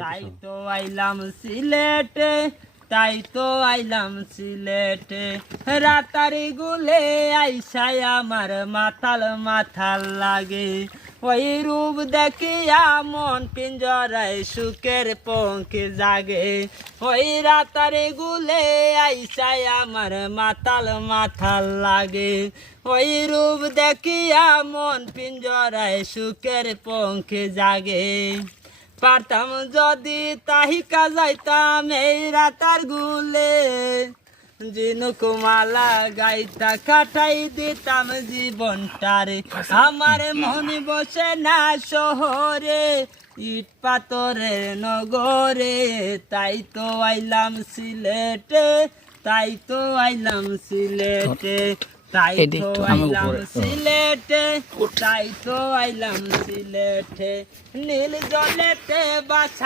তাই তো আইলাম সিলেটে, তাই তো আইলাম সিলেটে, রাতারি গুলে আইসাই আমার মাথাল মাথাল লাগে। ওই রূপ দেখিয়া মন পিঞ্জরায় সুখের পঙ্খে জাগে। ওই রাতারি গুলে আইসাই আমার মাতাল মাথাল লাগে। ওই রূপ দেখিয়া মন পিঞ্জরায় সুখের পঙ্খে জাগে। পারতাম যদি তাহিকা যাইতাম এই রাতার গুলে, জিনুক মালা গাইতা কাটাই দিতাম জীবনটারে। আমার মন বসে না শহরে, ইট পাথরের নগরে, তাই তো আইলাম সিলেটে, তাই তো আইলাম সিলেটে, তাই তো আইলাম সিলেটে, তাই তো আইলাম সিলেটে, নীল জলেতে বাসা